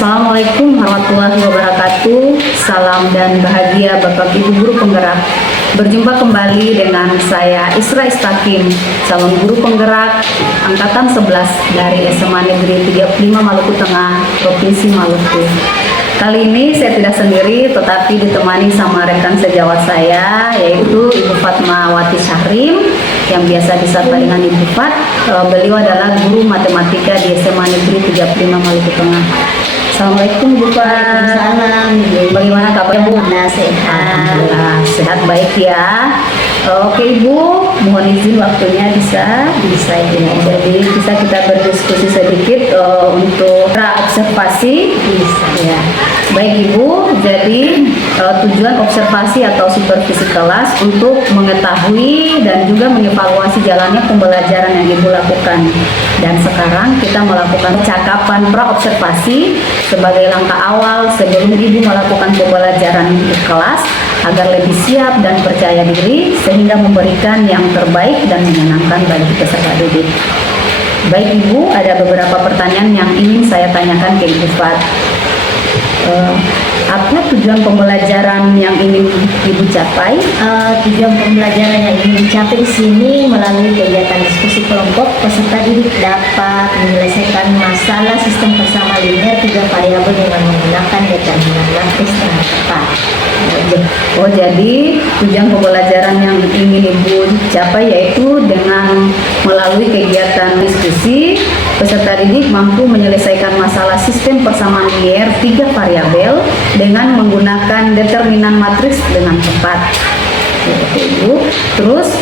Assalamualaikum warahmatullahi wabarakatuh. Salam dan bahagia Bapak Ibu Guru Penggerak. Berjumpa kembali dengan saya Isra Istakim, calon guru penggerak angkatan 11 dari SMA Negeri 35 Maluku Tengah, Provinsi Maluku. Kali ini saya tidak sendiri, tetapi ditemani sama rekan sejawat saya, yaitu Ibu Fatmawati Syahrim, yang biasa disapa dengan Ibu Fat. Beliau adalah guru matematika di SMA Negeri 35 Maluku Tengah. Assalamualaikum Bu Fat. Salam. Bagaimana kabarnya Bu? Sehat. Alhamdulillah, sehat baik ya. Oke Ibu, mohon izin waktunya bisa ya. Jadi bisa kita berdiskusi sedikit untuk observasi. Bisa. Ya. Baik Ibu, jadi tujuan observasi atau supervisi kelas untuk mengetahui dan juga mengevaluasi jalannya pembelajaran yang Ibu lakukan. Dan sekarang kita melakukan percakapan pra-observasi sebagai langkah awal sebelum Ibu melakukan pembelajaran di kelas agar lebih siap dan percaya diri sehingga memberikan yang terbaik dan menyenangkan bagi peserta didik. Baik Ibu, ada beberapa pertanyaan yang ingin saya tanyakan ke Ibu Fat. Apa tujuan pembelajaran yang ingin Ibu capai? Tujuan pembelajaran yang ingin dicapai di sini melalui kegiatan diskusi kelompok, peserta didik dapat menyelesaikan masalah sistem bersama linear 3 variabel dengan menggunakan determinan matris dengan tepat. Oh, jadi tujuan pembelajaran yang ingin Ibu capai yaitu dengan melalui kegiatan diskusi, peserta didik mampu menyelesaikan masalah sistem persamaan linear 3 variabel dengan menggunakan determinan matriks dengan tepat. Ibu. Terus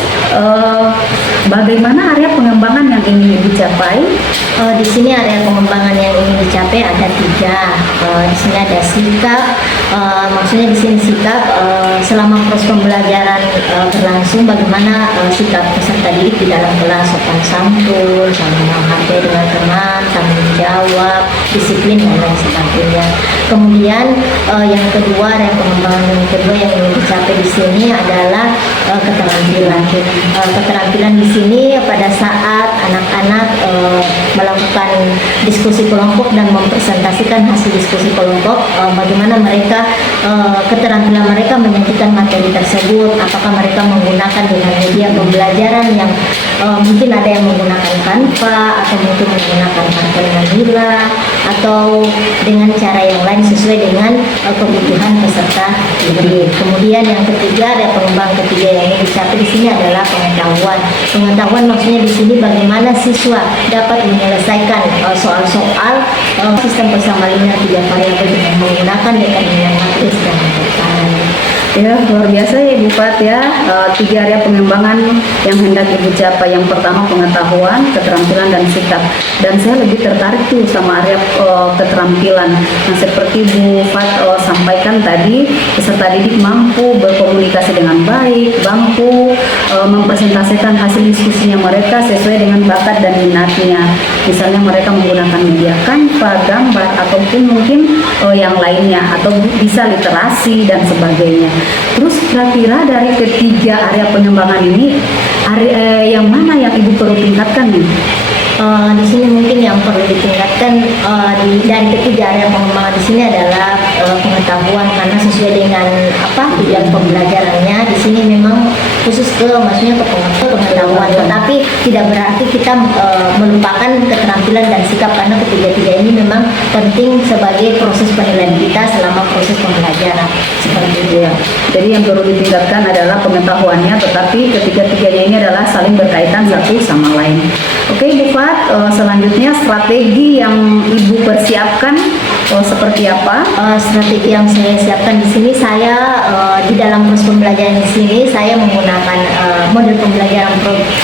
bagaimana area pengembangan yang ingin Ibu capai? Di sini area pengembangan yang ingin dicapai ada 3. Di sini ada sikap, maksudnya di sini sikap selama proses pembelajaran berlangsung, bagaimana sikap peserta didik di dalam kelas, sopan santun, saling menghargai dengan teman, tanggung jawab, disiplin dan lain sebagainya. Kemudian yang kedua, area pengembangan yang kedua yang ingin dicapai di sini adalah keterampilan. Keterampilan di sini pada saat anak-anak melakukan diskusi kelompok dan mempresentasikan hasil diskusi kelompok, bagaimana mereka keterampilan mereka menyajikan materi tersebut, apakah mereka menggunakan dengan media pembelajaran yang mungkin ada yang menggunakan Canva atau mungkin menggunakan kartu Manila atau dengan cara yang lain sesuai dengan kebutuhan peserta didik. Kemudian yang ketiga, ada pengembangan ketiga yang ingin dicapai di sini adalah pengetahuan. Pengetahuan maksudnya di sini bagaimana siswa dapat menyelesaikan soal-soal sistem bersama linear 3 variabel dengan menggunakan determinan matris dan tepat. Ya, luar biasa ya Ibu Fat ya. 3 area pengembangan yang hendak Ibu capai. Yang pertama pengetahuan, keterampilan, dan sikap. Dan saya lebih tertarik tuh sama area keterampilan. Nah, seperti Bu Fat sampaikan tadi, peserta didik mampu berkomunikasi dengan baik, mampu mempresentasikan hasil diskusinya mereka sesuai dengan bakat dan minatnya. Misalnya mereka menggunakan media Canva, gambar, ataupun mungkin yang lainnya, atau bisa literasi dan sebagainya. Terus kira-kira dari ketiga area pengembangan ini, area yang mana yang Ibu perlu tingkatkan nih? Di sini mungkin yang perlu ditingkatkan dari ketiga area pengembangan di sini adalah pengetahuan, karena sesuai dengan tujuan pembelajarannya di sini memang khusus maksudnya ke pengetahuan, tetapi tidak berarti kita melupakan keterampilan dan sikap, karena ketiga-tiga ini memang penting sebagai proses penilaian kita selama proses pembelajaran seperti itu ya. Jadi yang perlu ditingkatkan adalah pengetahuannya, tetapi ketiga-tiganya ini adalah saling berkaitan satu sama lain. Oke Ibu Fat, selanjutnya strategi yang Ibu persiapkan seperti apa? Strategi yang saya siapkan di sini, saya di dalam proses pembelajaran di sini saya menggunakan model pembelajaran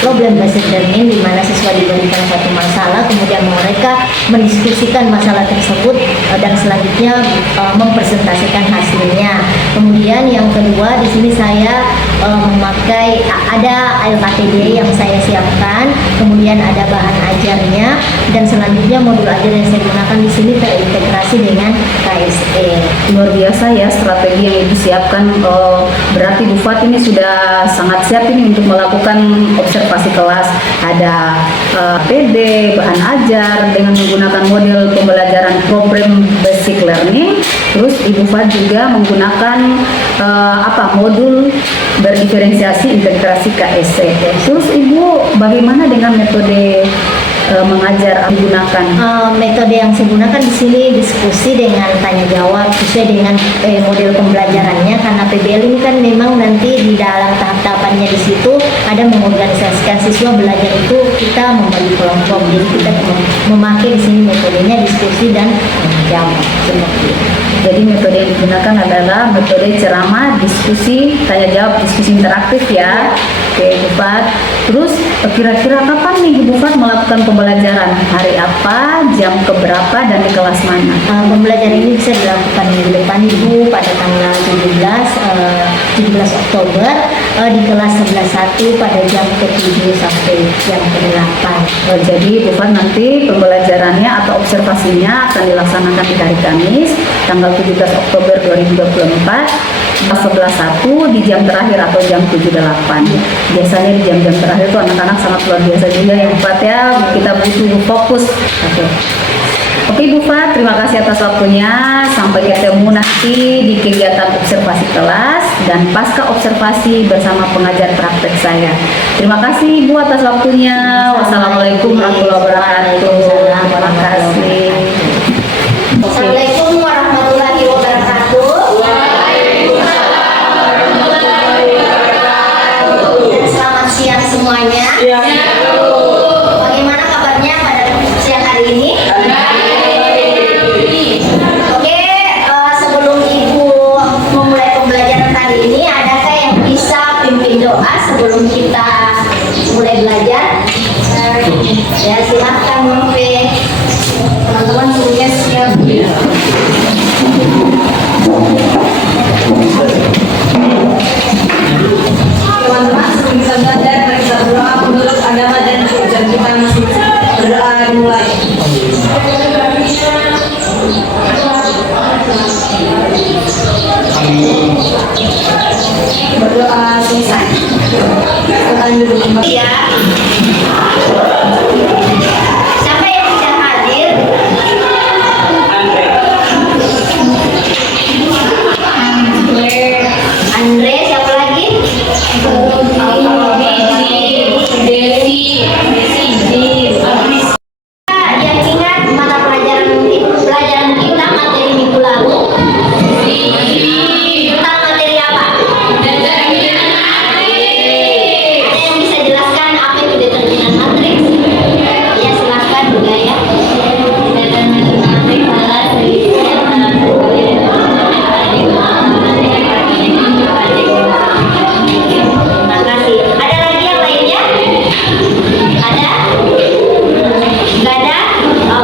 problem based learning, di mana siswa diberikan satu masalah, kemudian mereka mendiskusikan masalah tersebut dan selanjutnya mempresentasikan hasilnya. Kemudian yang kedua di sini saya memakai ada LKTD yang saya siapkan, kemudian ada bahan ajarnya, dan selanjutnya modul ajar yang saya gunakan di sini terintegrasi dengan KSE. Luar biasa ya strategi yang Ibu siapkan. Berarti Bu Fat ini sudah sangat siap ini untuk melakukan observasi kelas. Ada PD, bahan ajar dengan menggunakan model pembelajaran problem based basic learning. Terus Ibu Fat juga menggunakan modul berdiferensiasi integrasi KSC. Terus Ibu bagaimana dengan metode mengajar menggunakan? Metode yang saya gunakan di sini diskusi dengan tanya jawab sesuai dengan model pembelajarannya, karena PBL ini kan memang nanti di dalam tahap-tahapannya di situ ada mengorganisasikan siswa belajar itu, kita membagi kelompok, jadi kita memakai di sini metodenya diskusi dan tanya jawab seperti itu. Jadi metode yang digunakan adalah metode ceramah, diskusi, tanya jawab, diskusi interaktif ya. Oke, Bu Fat. Terus kira-kira kapan nih Bu Fat melakukan pembelajaran? Hari apa, jam keberapa, dan di kelas mana? Pembelajaran ini bisa dilakukan minggu depan Ibu pada tanggal 17 Oktober di kelas 11.1 pada jam ke-7 sampai jam ke-8. Jadi Bu Fat nanti pembelajarannya atau observasinya akan dilaksanakan di hari Kamis tanggal 17 Oktober 2024 kelas 11.1 di jam terakhir atau jam 7.8. Biasanya di jam-jam terakhir itu anak-anak sangat luar biasa juga ya Bu Fat ya, kita butuh fokus. Oke Bu Fat, terima kasih atas waktunya. Sampai ketemu nanti di kegiatan observasi kelas dan pasca observasi bersama pengajar praktek saya. Terima kasih Bu atas waktunya. Wassalamualaikum warahmatullahi wabarakatuh. Terima kasih. Assalamualaikum warahmatullahi wabarakatuh. Dan selamat siang semuanya. Bagaimana kabarnya pada siang hari ini? Oke, sebelum Ibu memulai pembelajaran hari ini, adakah yang bisa pimpin doa sebelum kita mulai belajar? Ya, silahkan Mungkin. Teman-teman semuanya siap. Teman-teman, sebelum kita belajar, mari kita berdoa menurut agama dan kepercayaan kita masing-masing. Berdoa dimulai. Berdoa selesai. Kita duduk kembali. Ya. Siapa yang bisa hadir? Andre, siapa lagi? Yang ingat mata pelajaran kita materi minggu lalu? Tentang materi apa? Ada yang bisa jelaskan apa itu determinan matriks? Ya, silahkan juga ya. Determinan matriks adalah Terima kasih. Ada lagi yang lainnya? Ada? Nggak ada?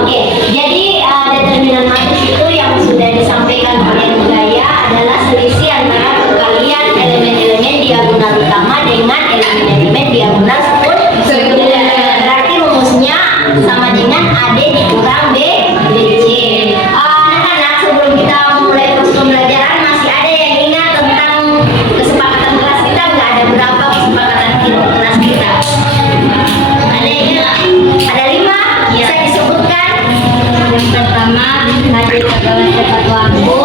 Oke. Jadi determinan matriks itu yang sudah disampaikan oleh Gaya adalah selisih antara perkalian elemen-elemen diagonal utama dengan elemen-elemen diagonal sekunder. Berarti rumusnya sama dengan AD dikurang BC. Anak-anak, sebelum kita memulai proses pembelajaran, masih ada yang ingat tentang kesepakatan kelas kita? Nggak ada berapa kesepakatan kelas kita? Ada yang ingat? Ada 5? Bisa disebutkan? Yang pertama, hadir adalah tepat waktu.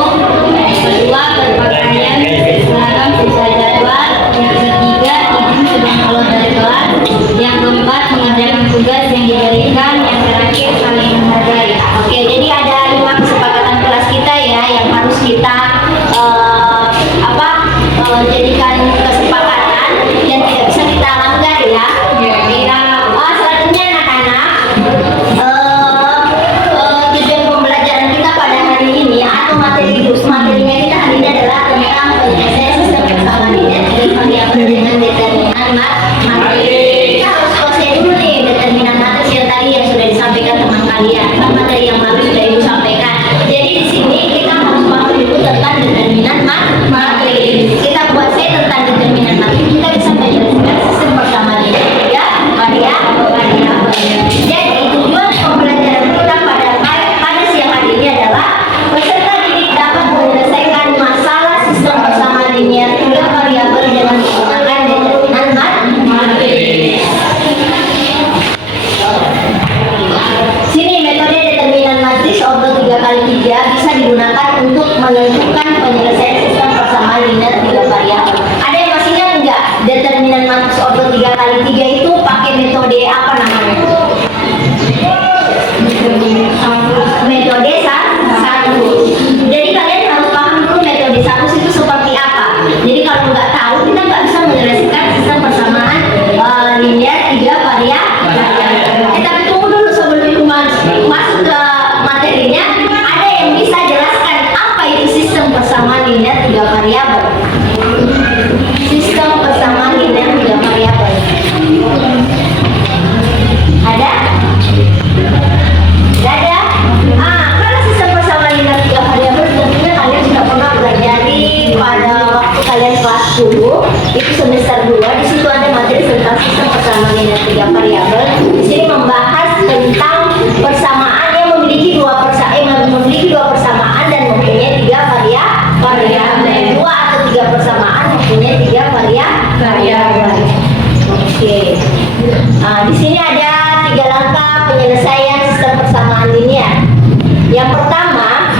Yang kedua, berpakaian seragam sesuai jadwal. Yang ketiga, izin sebelum keluar dari kelas. Yang keempat, mengerjakan tugas yang diberikan. Yang terakhir, saling menghargai. Oke, jadi ada 5 kesepakatan kelas kita ya yang harus kita jadikan kesepakatan yang tidak bisa kita langgar ya. Selanjutnya anak-anak, tujuan pembelajaran kita pada hari ini atau materinya kita hari ini adalah tentang penyelesaian sistem persamaan linear dengan determinan materi. Kita harus selesai dulu nih determinan materi yang tadi yang sudah disampaikan teman kalian. Kan materi yang lalu sudah Ibu sampaikan. Jadi di sini kita harus paham dulu tentang determinan materi. Kita kuasai tentang determinan materi, kita bisa menjelaskan sistem persamaan linear variabel. Jadi tujuan pembelajaran kita pada siang hari ini adalah peserta didik dapat menyelesaikan masalah sistem persamaan linear 3 variabel dengan menggunakan determinan Kali 3 itu pakai metode apa namanya? Metode satu. Jadi kalian harus paham dulu metode satu itu seperti apa. Jadi kalau nggak tahu kita nggak bisa menyelesaikan sistem persamaan linear 3 variabel. Tapi tunggu dulu sebelum masuk ke materinya, ada yang bisa jelaskan apa itu sistem persamaan linear 3 variabel? Sistem persamaan linear 3 variabel. Ada? Ada? Karena sistem persamaan linear 3 variabel tentunya kalian sudah pernah pelajari pada waktu kalian kelas 10 itu semester 2. Di situ ada materi tentang sistem persamaan linear 3 variabel. Di sini membahas tentang persamaan yang memiliki dua persamaan dan mempunyai 3 variabel. 2 atau 3 persamaan mempunyai 3 variabel. Oke. Di sini ada 3 langkah penyelesaian sistem persamaan linear. Yang pertama,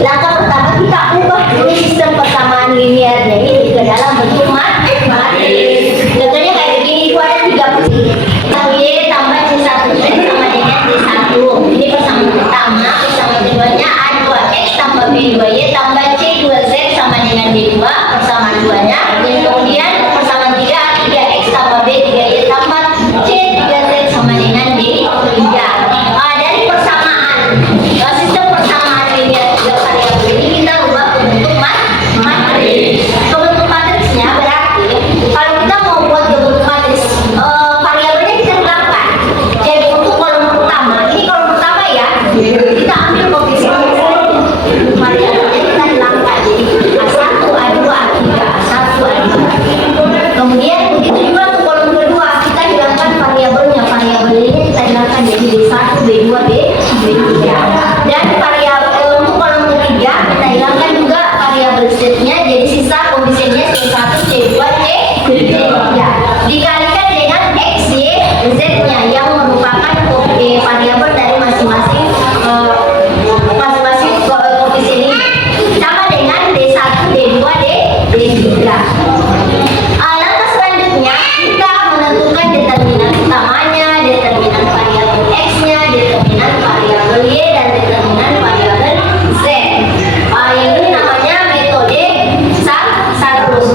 langkah pertama kita ubah dulu sistem persamaan linearnya ini ke dalam bentuk matris. Contohnya kayak begini, itu ada 3 Y tambah C1 sama dengan D1. Ini persamaan pertama. Persamaan keduanya A2X tambah B2Y tambah C2Z sama dengan D2. Persamaan duanya. Kemudian persamaan 3X tambah B3Y tambah C3Z sama dengan D3. Dari persamaan sistem persamaan linear 3 variabel ini kita ubah ke bentuk matris. Ke bentuk matrisnya berarti kalau kita mau buat ke bentuk matris, variabelnya bisa dilakukan. Jadi untuk kolom pertama, ini kolom pertama ya, kita ambil koefisiennya saja. Variabelnya kita dilakukan jadi A1, A2, A3, A1, A2. Kemudian begitu juga untuk kolom kedua, kita hilangkan variabelnya. Variabelnya kita hilangkan jadi B1, B2, B3. Dan variabel untuk kolom ketiga kita hilangkan juga variabel Z-nya, jadi sisa koefisiennya C1, C2, C3. Dikalikan dengan X, Y, Z-nya yang merupakan variabel dari masing-masing koefisien ini. Sama dengan D1, D2, D3. Langkah selanjutnya kita menentukan determinan utamanya, determinan variabel X-nya, determinan variabel Y, dan determinan variabel Z. Yang ini namanya metode sarus.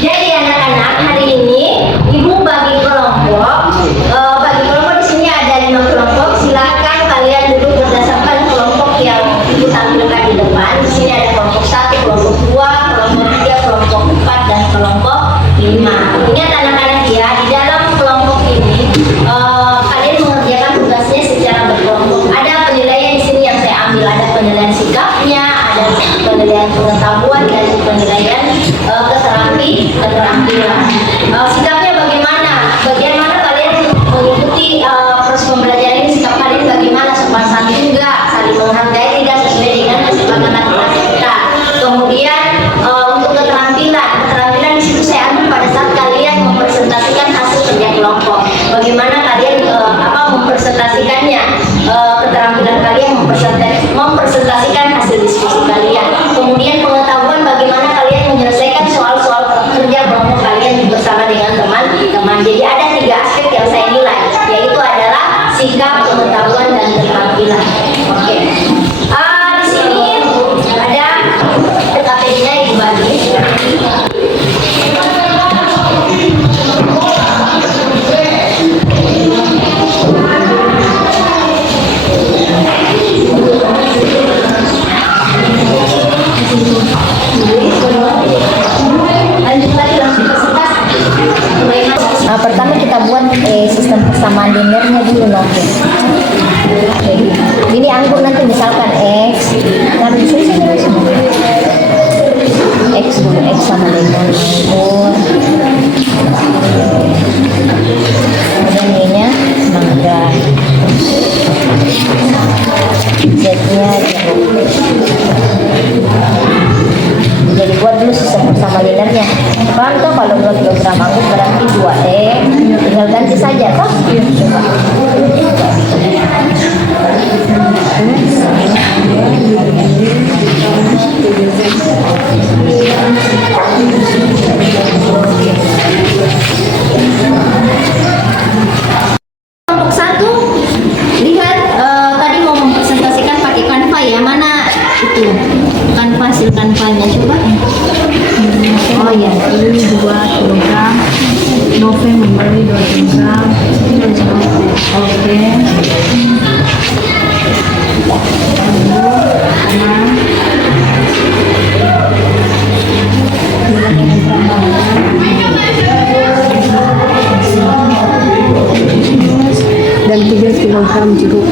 Jadi anak-anak, hari ini ibu bagi kelompok. Bagi kelompok di sini ada 5 kelompok. Silakan kalian duduk berdasarkan kelompok yang ibu tampilkan di depan. Di sini ada kelompok 1, kelompok 2, kelompok 3, kelompok 4, dan kelompok 5. Ingat anak-anak ya, di dalam kelompok ini kalian mengerjakan tugasnya secara berkelompok. Ada penilaian di sini yang saya ambil, ada penilaian sikapnya, ada penilaian pengetahuan, dan penilaian keterampilan. Sikapnya bagaimana? Bagaimana kalian mengikuti proses pembelajaran ini? Sikap kalian bagaimana? Sopan santun juga, saling menghargai, tidak sesuai dengan kesepakatan kelas kita. Kemudian untuk keterampilan di situ saya ambil pada saat kalian mempresentasikan hasil kerja kelompok. Bagaimana kalian mempresentasikannya? Keterampilan kalian mempresentasikan hasil diskusi kalian. Kemudian pengetahuan, bagaimana kalian menyelesaikan soal-soal kerja kelompok kalian bersama dengan teman-teman. Jadi ada 3 aspek yang saya nilai, yaitu adalah sikap, pengetahuan, dan keterampilan. Oke. Di sini ada PKP-nya ibu bagi. Pertama kita buat sistem persamaan linearnya dulu nanti. Ini anggur nanti misalkan X, kan X dulu, X sama dengan anggur. Kemudian Y-nya mangga, Z-nya jeruk. Jadi buat dulu sistem persamaan linearnya. Paham tuh kalau 2 kg anggur berarti 2X, tinggal ganti saja toh. Coba. 2 kilogram, Nove membeli 2 kilogram. Oke. Dan 3 kilogram jeruk.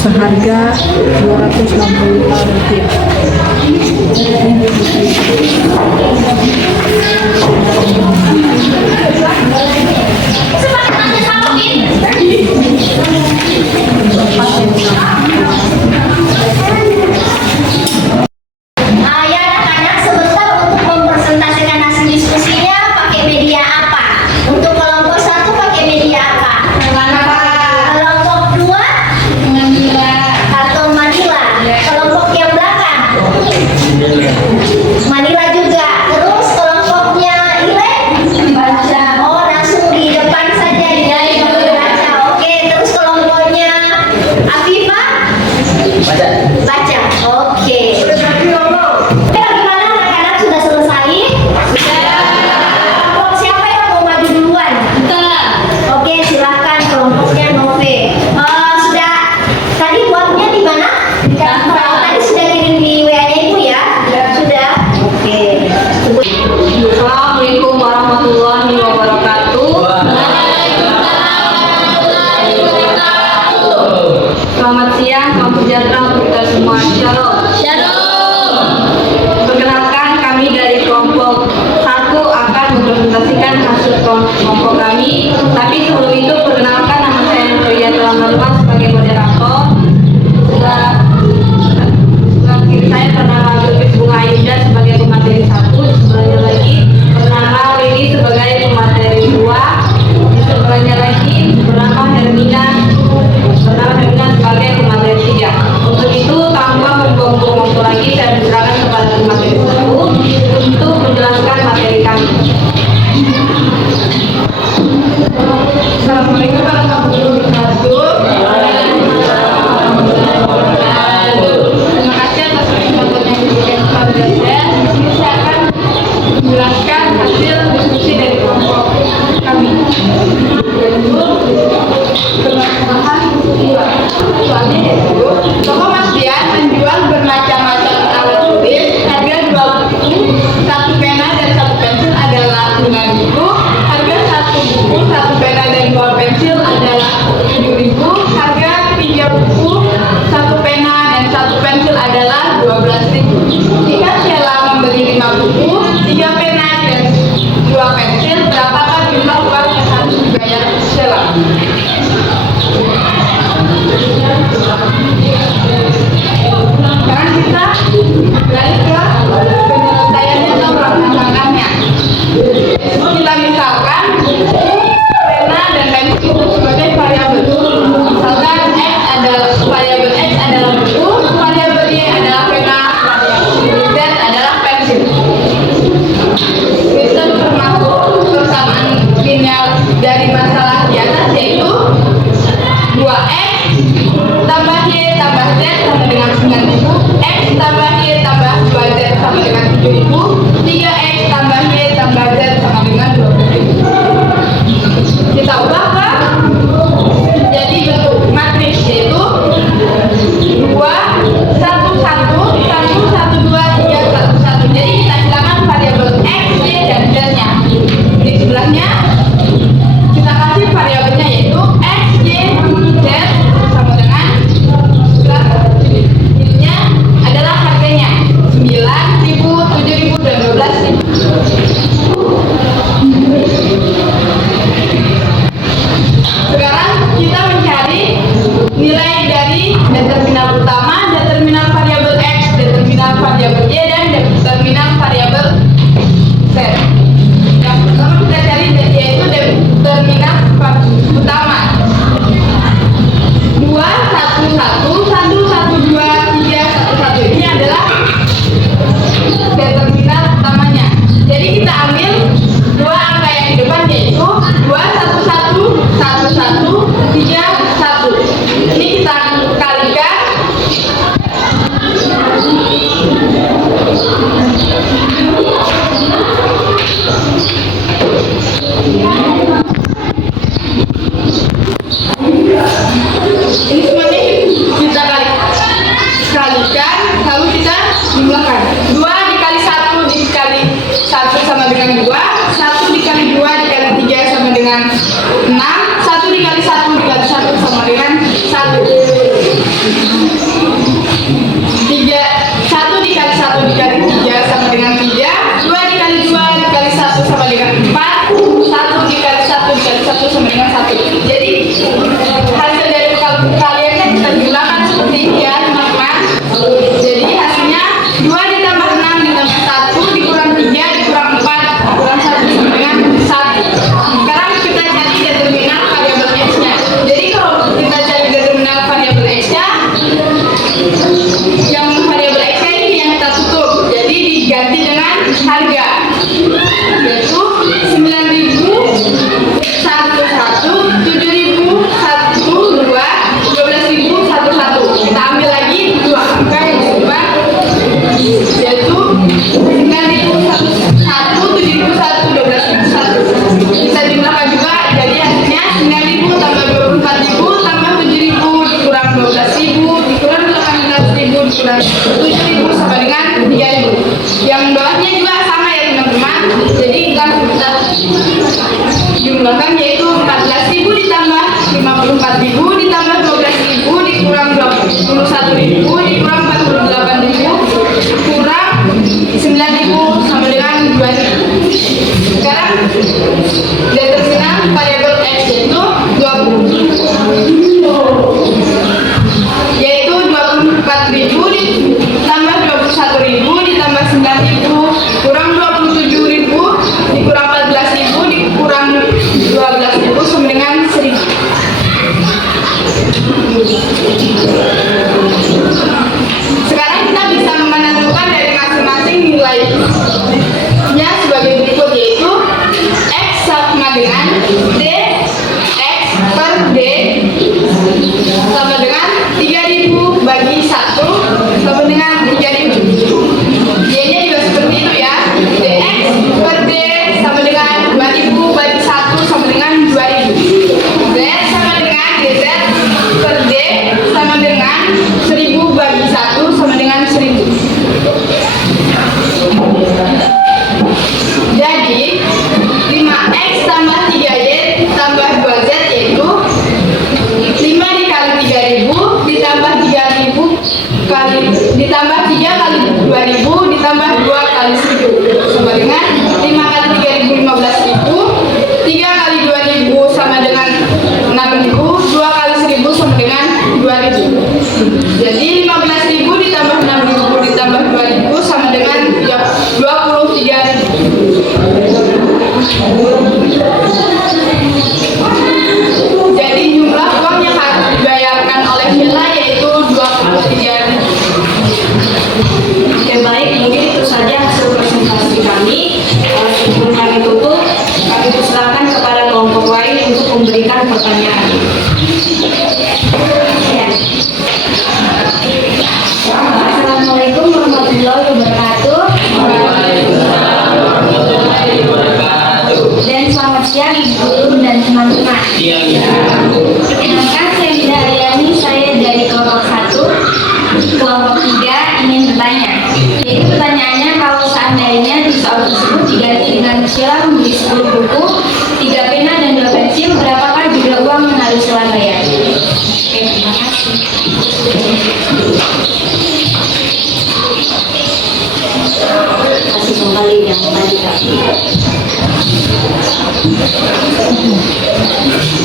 Seharga Rp265. Ya anak-anak, sebentar untuk mempresentasikan hasil diskusinya pakai media apa? Untuk kelompok 1 pakai media apa? Kelompok 2 karton Manila. Kelompok yang belakang Manila juga. Terus kelompoknya Ile baca. Oh, langsung di depan saja ya, baca. Oke, terus kelompoknya Afifa baca. Oke. Bagaimana anak-anak, sudah selesai? Kelompok siapa yang mau maju duluan? Oke, silahkan kelompoknya Nove. Sudah tadi buatnya di mana? Di kantor. Tadi sudah kirim di WA-nya Ibu ya? Sudah. Oke. Assalamualaikum warahmatullahi wabarakatuh. Selamat siang, salam sejahtera untuk kita semua. Shalom. Perkenalkan, kami dari kelompok 1 akan mempresentasikan hasil kelompok kami. Tapi sebelum itu, perkenalkan, nama saya Nuria Telah sebagai moderator. Sebelah kiri saya bernama Bilqis Bunga Ainda sebagai pemateri 1. Sebelahnya lagi bernama Lili sebagai pemateri 2. Sebelahnya lagi bernama Hermina sebagai pemateri 3. Untuk itu, tanpa membuang-buang waktu lagi, saya berserahkan kepada pemateri 1 untuk menjelaskan materi kami. Assalamualaikum warahmatullahi wabarakatuh. dengan 6. 1 dikali 1 dikali 1 sama dengan 1. 1 dikali 1 dikali 3 sama dengan 3. 2 dikali 2 dikali 1 sama dengan 4. 1 dikali 1 dikali 1 sama dengan 1. Jadi hasil dari kaliannya kita gunakan seperti ini ya teman-teman. Jadi hasilnya 2 ditambah 6 ditambah 1 dikurang 3 dikurang 4 dikurang 1 sama dengan 1. Sekarang kita cari determinan variabel X-nya. Jadi kalau kita cari determinan variabel X-nya, yang variabel X-nya ini yang kita tutup. Jadi diganti dengan harga, yaitu 9.000 1 1, 7.000 1 2, 12.000 1 1. Kita ambil lagi dua angka yang sama, yaitu 9.000 1, 7.000 1, 12.000 1. Kita jumlahkan juga, jadi hasilnya 9.000 tambah 24.000 tambah 7.000 dikurang 12.000 dikurang 18.000 dikurang 7.000 sama dengan 3.000. Yang bawahnya juga sama ya teman-teman. Jadi kita jumlahkan, yaitu 14.000 ditambah 54.000 ditambah 12.000 dikurang 21.000 dikurang 48.000 kurang 9.000 sama dengan 2.000. Sekarang determinan variabel X yaitu 20, yaitu 24.000 ditambah 21.000 ditambah 9.000 kurang 27.000 dikurang 14.000 dikurang 12.000 sama dengan 1.000. Sekarang kita bisa menentukan dari masing-masing nilainya sebagai berikut, yaitu X sama dengan D X per D sama dengan 3.000 bagi 1 sama dengan 3.000. Y-nya juga seperti itu ya. Dx per D sama dengan 2.000 bagi 1 sama dengan 2.000. Z sama dengan dz per D sama dengan 1.000 bagi 1 sama dengan 1.000. Jadi 5x tambah 3y tambah 2z yaitu 5 dikali 3.000 ditambah 3.000 kali ditambah 3 kali 2.000 ditambah 2 kali 1.000 sama dengan 5 kali 3.000 15.000, 3 kali 2.000 sama dengan 6.000, 2 kali 1.000 sama dengan 2.000. Jadi 15.000 ditambah 6.000 ditambah 2.000 sama dengan 23.000. Jadi jumlah uang yang harus dibayarkan oleh Sheila yaitu 23.000. Oke, baik, mungkin itu saja hasil presentasi kami. Sebelum kami tutup, kami persilakan kepada kelompok lain untuk memberikan pertanyaan. Assalamualaikum warahmatullahi wabarakatuh. Dan selamat siang Ibu Guru dan teman-teman. Perkenalkan, saya Dinda Aryani, saya dari kelompok 1. Kelompok 3 ingin bertanya. Jadi pertanyaannya, kalau seandainya di soal tersebut diganti dengan Sheila membeli 10 buku, 3 pena dan 2 pensil, berapakah jumlah uang yang harus Sheila bayar? Oke, terima kasih. Kasih kembali yang tadi, Kak.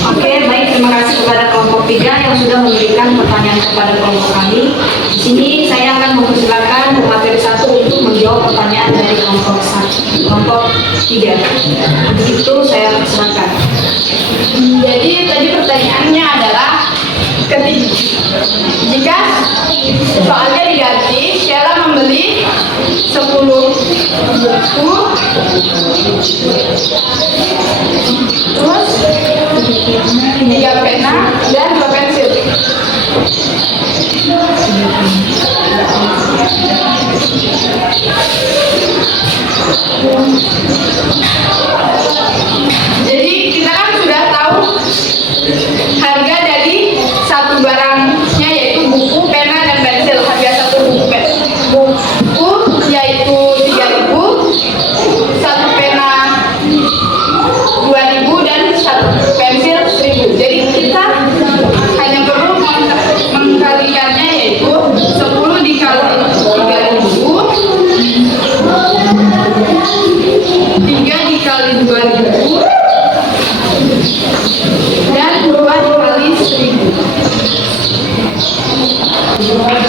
Oke, baik, terima kasih kepada kelompok 3 yang sudah memberikan pertanyaan kepada kelompok kami. Di sini saya akan mempersilakan materi 1 untuk menjawab pertanyaan dari kelompok 3. Untuk itu saya persilakan. Jadi tadi pertanyaannya adalah jika soalnya diganti, Sheila membeli 10 buku, terus 3 pena dan 2 pensil. Jadi kita kan sudah tahu harga dari satu barangnya, yaitu buku, pena, dan pensil. Harga satu buku yaitu 3.000, satu pena 2.000, dan satu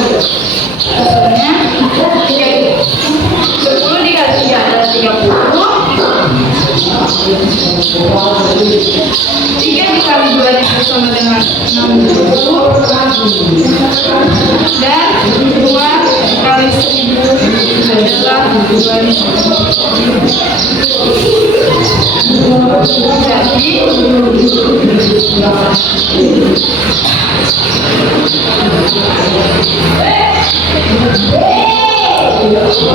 Hasilnya 10 dikali 3 adalah 30. 3 dikali 2 itu sama dengan 60. Dan 2 kali 1000 adalah 2000.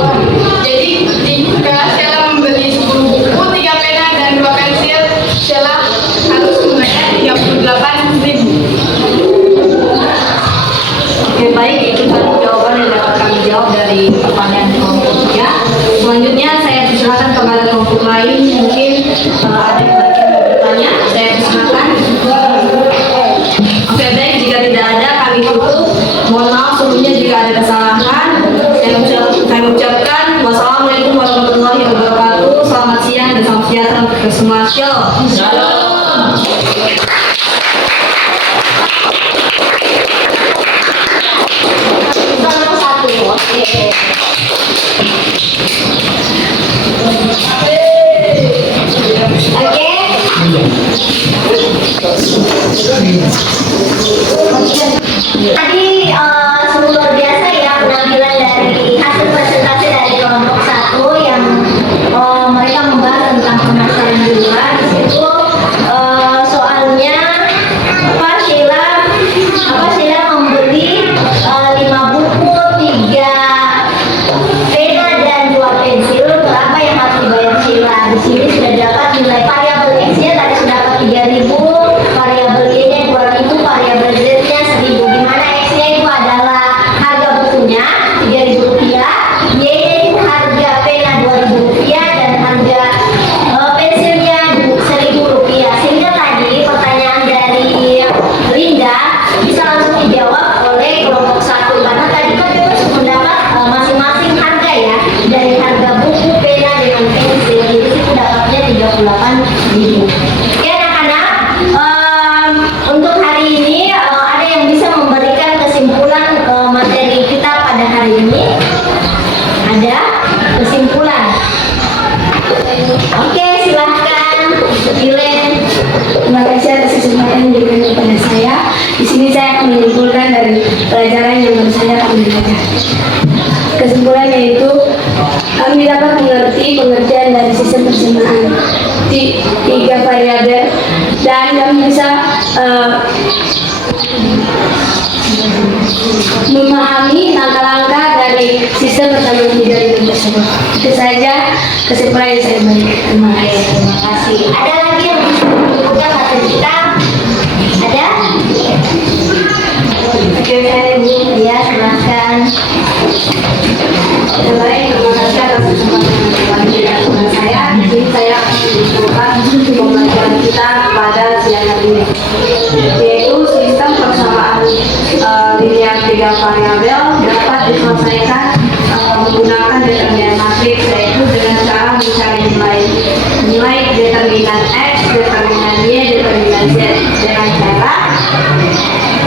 Jadi jika Sheila membeli 10 buku, 3 pena dan 2 pensil, Sheila harus membayar 38.000. Oke, baik, itu tadi jawaban yang dapat kami jawab dari pertanyaan kelompok 3. Selanjutnya saya persilakan kepada kelompok lain, mungkin ada yang lagi mau bertanya, saya persilakan. Oke, baik, jika tidak ada kami tutup. Mohon maaf sebelumnya jika ada kesalahan. Saya ucapkan wassalamualaikum warahmatullahi wabarakatuh. Selamat siang dan salam sejahtera untuk kita semua. Shalom. Nomor 1. Oke. Tadi sungguh luar biasa ya penampilan dari hasil presentasi dari kelompok 1 yang mereka membahas tentang pemasaran di luar. Di situ soalnya Sheila membeli 5 buku, 3 pena dan 2 pensil. Berapa yang harus dibayar Sheila? Di sini sudah dapat nilai variabel X-nya tadi sudah dapat 3.000, variabel Y-nya 2.000, variabel Z-nya 1.000. Di mana X-nya itu adalah harga bukunya 3.000 rupiah, Y-nya itu harga pena 2.000 rupiah dan harga pensilnya 1.000 rupiah. Sehingga tadi pertanyaan dari Linda bisa langsung dijawab oleh kelompok 1 karena tadi kan kita sudah mendapat masing-masing harga ya, dari harga buku, pena dengan pensil. Jadi itu dapatnya 38.000. Oke anak-anak, untuk hari ini ada yang bisa memberikan kesimpulan materi kita pada hari ini? Ada kesimpulan? Oke, silahkan Julen. Terima kasih atas kesempatan yang diberikan kepada saya. Di sini saya akan menyimpulkan dari pelajaran yang baru saja kami belajar. Kesimpulannya yaitu kami dapat mengerti pengertian dari sistem persamaan 3 variabel dan kami bisa memahami langkah-langkah dari sistem persamaan 3 itu tersebut. Itu saja kesimpulan yang saya berikan. Terima kasih. Terima kasih. Ada lagi yang bisa menunjukkan materi kita? Ada? Oke, saya Ibu. Ya, silahkan. Baik, terima kasih atas kesempatan yang diberikan kepada saya. Di sini saya akan menunjukkan pembelajaran kita pada siang hari ini, yaitu sistem persamaan linear 3 variabel dapat diselesaikan menggunakan determinan matriks, yaitu dengan cara mencari nilai determinan X, determinan Y, determinan Z dengan cara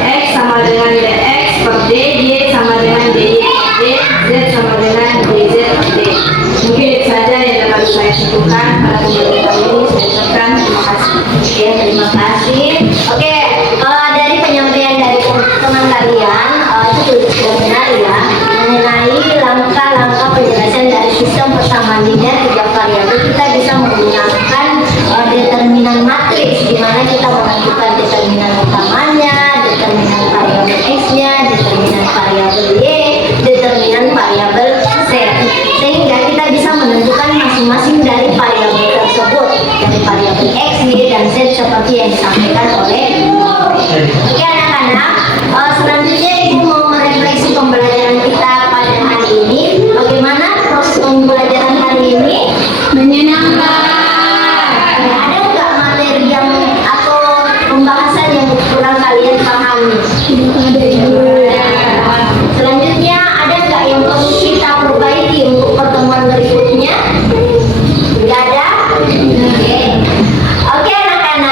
X sama dengan DX per D, Y sama dengan DY per D, Z sama dengan DZ per D. Mungkin itu saja yang dapat saya sebutkan pada pembelajaran ini. Saya ucapkan terima kasih. Ya, terima kasih. Oke, dari penyampaian dari teman kalian itu sudah benar ya, mengenai langkah-langkah penjelasan dari sistem persamaan linear 3 variabel. Kita bisa menggunakan determinan matriks di mana kita menentukan determinan utamanya, determinan variabel X-nya, determinan variabel Y, determinan variabel Z. Sehingga kita bisa menentukan masing-masing dari variabel tersebut, dari variabel X, Y, dan Z seperti yang disampaikan oleh Oke anak-anak, selanjutnya Ibu mau merefleksi pembelajaran kita pada hari ini. Bagaimana proses pembelajaran hari ini? Menyenangkan. Ada nggak materi yang atau pembahasan yang kurang kalian pahami? Selanjutnya ada nggak yang perlu kita perbaiki untuk pertemuan berikutnya? Nggak ada? Oke. Oke anak-anak.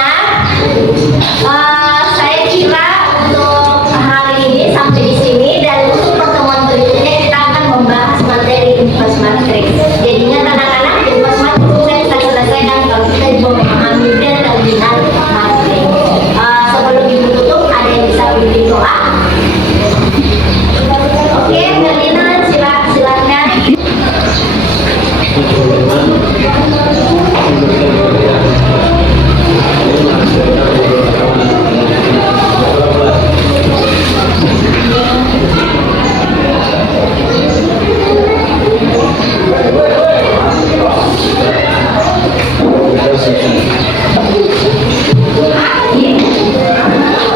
Melina silakan.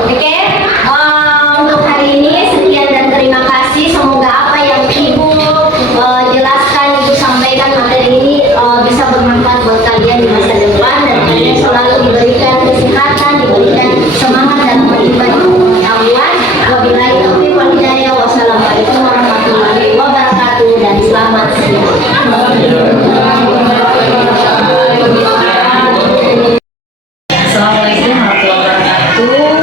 Oke, untuk hari ini sekian dan terima kasih. Semoga apa yang Ibu jelaskan, Ibu sampaikan materi ini bisa bermanfaat buat kalian di masa depan dan kalian selalu diberikan kesehatan, diberikan semangat dalam menimba pengetahuan. Wabillahi taufiq wal hidayah. Wassalamualaikum warahmatullahi wabarakatuh dan selamat siang. Assalamualaikum warahmatullahi wabarakatuh.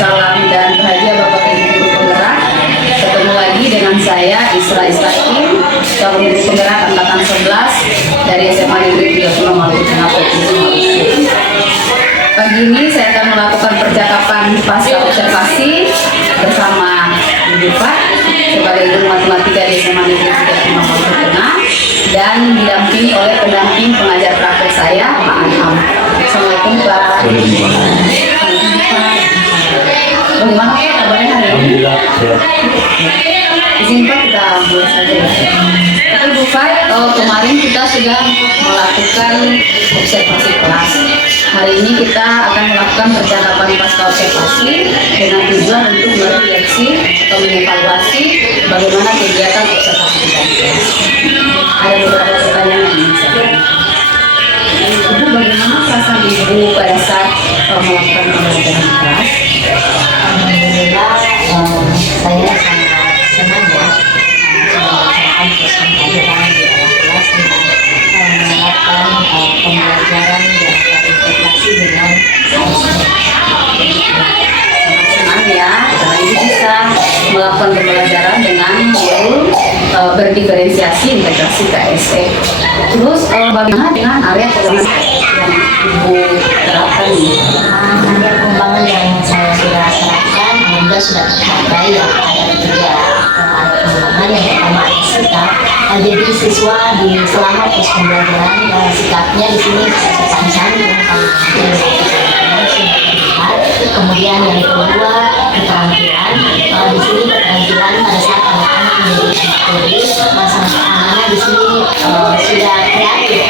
Salam dan bahagia Bapak Ibu Guru Penggerak. Ketemu lagi dengan saya Isra Istakim, calon guru penggerak angkatan 11 dari SMA Negeri 30 Maluku Tengah Provinsi Maluku. Pagi ini saya akan melakukan percakapan pasca observasi bersama Ibu Pak sebagai guru matematika di SMA Negeri 30 Maluku Tengah dan didampingi oleh pendamping pengajar praktek saya Pak Anham. Assalamualaikum Pak. Bagaimana Pak kabarnya hari ini? Alhamdulillah sehat. Izin Pak kita mulai saja ya. Ibu Pak, kemarin kita sudah melakukan observasi kelas. Hari ini kita akan melakukan percakapan pasca observasi dengan tujuan untuk merefleksi atau mengevaluasi bagaimana kegiatan observasi kita. Ada beberapa pertanyaan yang ingin saya tanya. Ibu, bagaimana perasaan Ibu pada saat melakukan pembelajaran di kelas? Alhamdulillah, saya sangat senang ya melaksanakan proses pembelajaran di dalam kelas dengan menerapkan pembelajaran dan terintegrasi dengan Sangat senang ya, karena Ibu bisa melakukan pembelajaran dengan modul berdiferensiasi integrasi KSE. Terus bagaimana dengan area pengembangan yang Ibu terapkan ini? area pengembangan yang saya sudah terapkan alhamdulillah sudah tercapai ya. Ada 3 area pengembangan. Yang pertama adalah sikap. Jadi siswa di selama proses pembelajaran sikapnya di sini sepanjang kemudian yang kedua keterampilan. Di sini keterampilan pada saat anak-anak menjadi materi anak-anak di sini sudah kreatif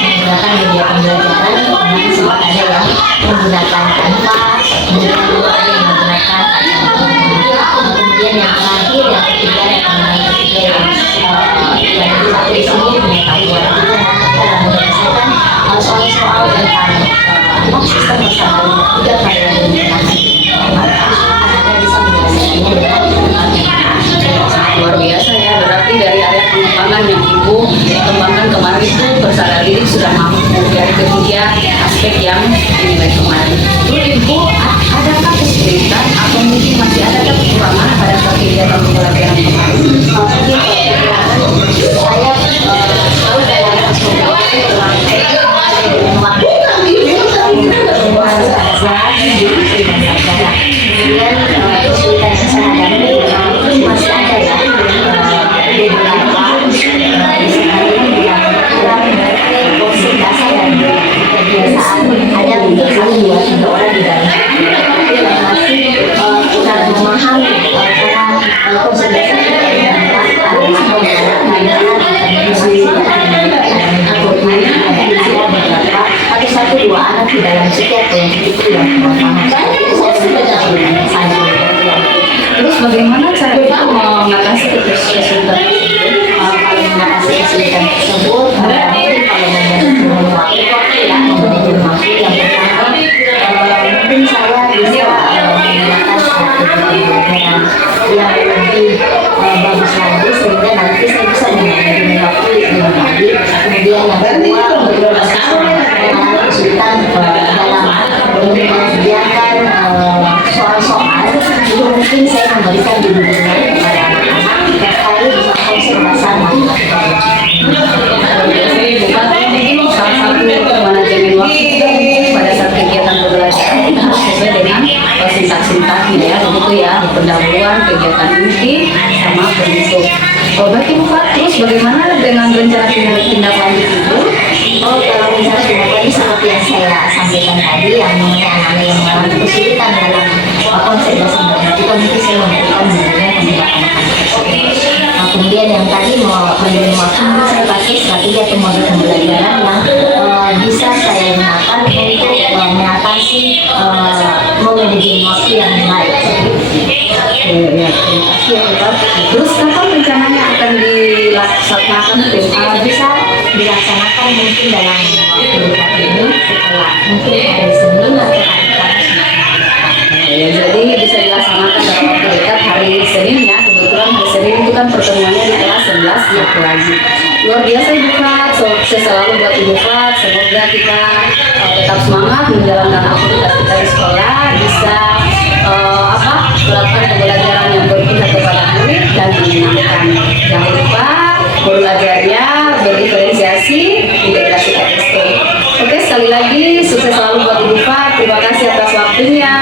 menggunakan media pembelajaran. Kemudian sempat ada yang menggunakan Canva, kemudian ada yang menggunakan kemudian yang terakhir yang ketiga yang di sini pengetahuan dalam menyelesaikan soal-soal tentang sistem bersama juga pada anak-anak bisa menyelesaikannya dengan Luar biasa ya, berarti dari area pengembangan yang Ibu kembangkan kemarin itu bersara diri sudah mampu dari ketiga aspek yang dinilai kemarin. Lalu Ibu, adakah kesulitan atau mungkin masih ada kekurangan pada saat kegiatan pembelajaran kemarin? Saya selalu dalam kemudian kesulitan yang saya hadapi masih ada ya beberapa porsi dasar dan kebiasaan ada mungkin 1-2-3 orang di dalam masih kurang memahami karena konsep dasar satu dua anak di dalam setiap itu yang Terus bagaimana cara kita mengatasi kesulitan tersebut? kalau mengatasi kesulitan tersebut mungkin kalau membangun waktu ya membangun waktu yang pertama mungkin saya bisa menggunakan strategi pembelajaran yang lebih bagus lagi sehingga nanti saya bisa mengambil waktu lebih lagi. Kemudian yang kedua kesulitan dalam mengerjakan soal-soal itu mungkin saya memberikan bimbingan kepada anak-anak terkait dengan konsep bahasa matematika. Mungkin salah satu manajemen waktu juga mungkin pada saat kegiatan pembelajaran kita harus sesuai dengan sintak-sintaknya ya, begitu ya, pendahuluan, kegiatan inti, sama Kemudian yang tadi mau menerima waktu mungkin saya pakai strategi atau model pembelajaran yang bisa saya gunakan untuk mengatasi memanajemen waktu yang baik. Ya, terima kasih ya Bapak. Terus kapan rencananya akan dilaksanakan? Bisa dilaksanakan mungkin dalam waktu dekat ini setelah mungkin hari Senin atau hari Kamis. Ya, jadi bisa dilaksanakan dalam waktu dekat hari Senin ya. Kebetulan hari Senin itu kan pertemuannya di kelas 11 ya lagi. Luar biasa Ibu Fat, sukses selalu buat Ibu Fat. Semoga kita tetap semangat menjalankan aktivitas kita di sekolah, bisa melakukan pembelajaran yang berpihak kepada murid dan menyenangkan. Jangan lupa belajarnya berdiferensiasi, integrasi ST. Oke, sekali lagi sukses selalu buat Ibu Fat. Terima kasih atas waktunya.